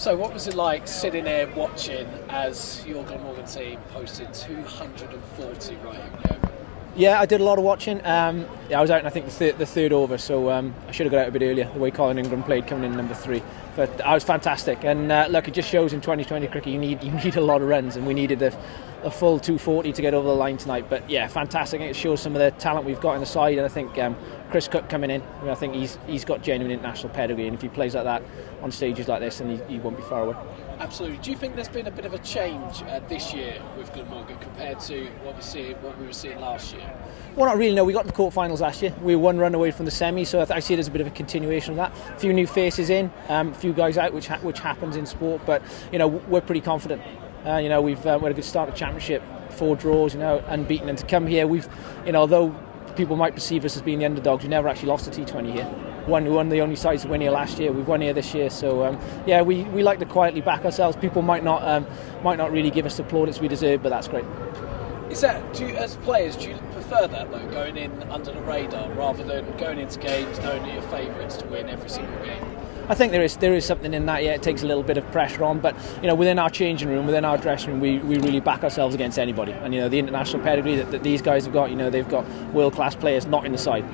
So what was it like sitting there watching as your Glamorgan team posted 240 right over? Yeah, I did a lot of watching. I was out in, I think, the third over, so I should have got out a bit earlier, the way Colin Ingram played coming in number 3. But I was fantastic. And look, it just shows in 2020 cricket you need a lot of runs, and we needed a full 240 to get over the line tonight. But yeah, fantastic. It shows some of the talent we've got in the side, and I think Chris Cooke coming in, I think he's got genuine international pedigree, and if he plays like that on stages like this, then he won't be far away. Absolutely. Do you think there's been a bit of a change this year with Glamorgan compared to what we were seeing last year? Well, not really. No, we got to the quarterfinals last year. We were one run away from the semi, so I see it as a bit of a continuation of that. A few new faces in, a few guys out, which happens in sport. But we're pretty confident. We've had a good start to the championship, 4 draws, unbeaten, and to come here, although people might perceive us as being the underdogs, we never actually lost a T20 here. We won the only sides to win here last year. We've won here this year, so we like to quietly back ourselves. People might not really give us the plaudits we deserve, but that's great. As players, do you prefer that though, going in under the radar rather than going into games knowing that you're favourites to win every single game? I think there is something in that. Yeah, it takes a little bit of pressure on, but within our changing room, within our dressing room, we really back ourselves against anybody. And the international pedigree that these guys have got, they've got world-class players not in the side.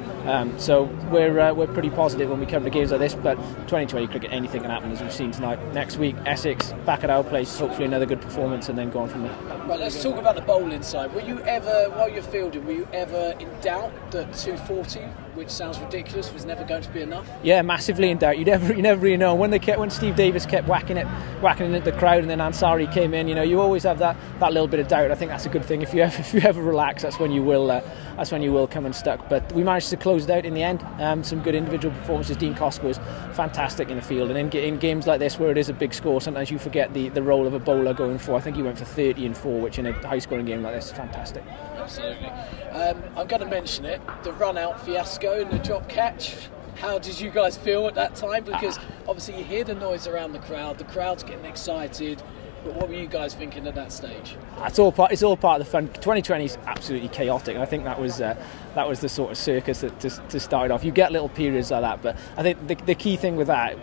So we're pretty positive when we come to games like this. But 2020 cricket, anything can happen, as we've seen tonight. Next week, Essex back at our place. Hopefully another good performance, and then go on from there. Right, let's talk about the bowling side. Were you ever, while you're fielding, were you ever in doubt that 240, which sounds ridiculous, was never going to be enough? Yeah, massively in doubt. You never really know. When Steve Davis kept whacking it at the crowd, and then Ansari came in, you always have that little bit of doubt. I think that's a good thing. If you ever relax, that's when you will come unstuck. But we managed to close it out in the end. Some good individual performances. Dean Cosco was fantastic in the field, and in games like this where it is a big score, sometimes you forget the role of a bowler going for. I think he went for 30 and 4, which in a high-scoring game like this is fantastic. Absolutely. I'm going to mention it, the Runout fiasco and the drop catch. How did you guys feel at that time? Because obviously you hear the noise around the crowd's getting excited. But what were you guys thinking at that stage? It's all part of the fun. 2020 is absolutely chaotic, and I think that was the sort of circus that to start off. You get little periods like that, but I think the key thing with that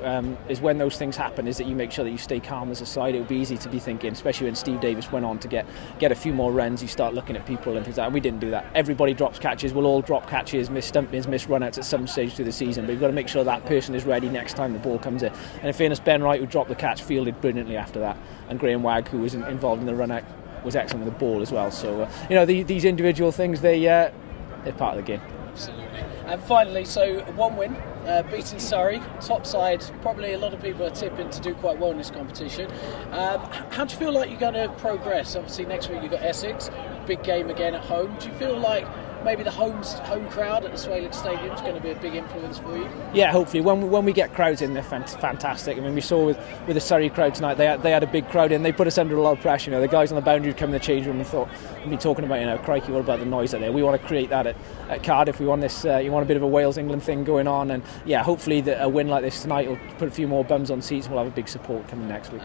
is when those things happen is that you make sure that you stay calm as a side. It would be easy to be thinking, especially when Steve Davis went on to get a few more runs, you start looking at people and things like that. And we didn't do that. Everybody drops catches. We'll all drop catches, miss stumpings, miss runouts at some stage through the season, but you've got to make sure that person is ready next time the ball comes in. And in fairness, Ben Wright, who dropped the catch, fielded brilliantly after that, and Graham Wagg, who was involved in the run out, was excellent with the ball as well. So these individual things, they're part of the game. Absolutely. And finally, so one win, beating Surrey, top side. Probably a lot of people are tipping to do quite well in this competition. How do you feel like you're going to progress? Obviously next week you've got Essex, big game again at home. Do you feel like maybe the home crowd at the Swayland Stadium is going to be a big influence for you? Yeah, hopefully. When we get crowds in, they're fantastic. I mean, we saw with the Surrey crowd tonight, they had a big crowd in. They put us under a lot of pressure. The guys on the boundary would come in the change room and thought, we'd be talking about, crikey, what about the noise out there? We want to create that at Cardiff. We want this. You want a bit of a Wales-England thing going on, and yeah, hopefully a win like this tonight will put a few more bums on seats. We'll have a big support coming next week.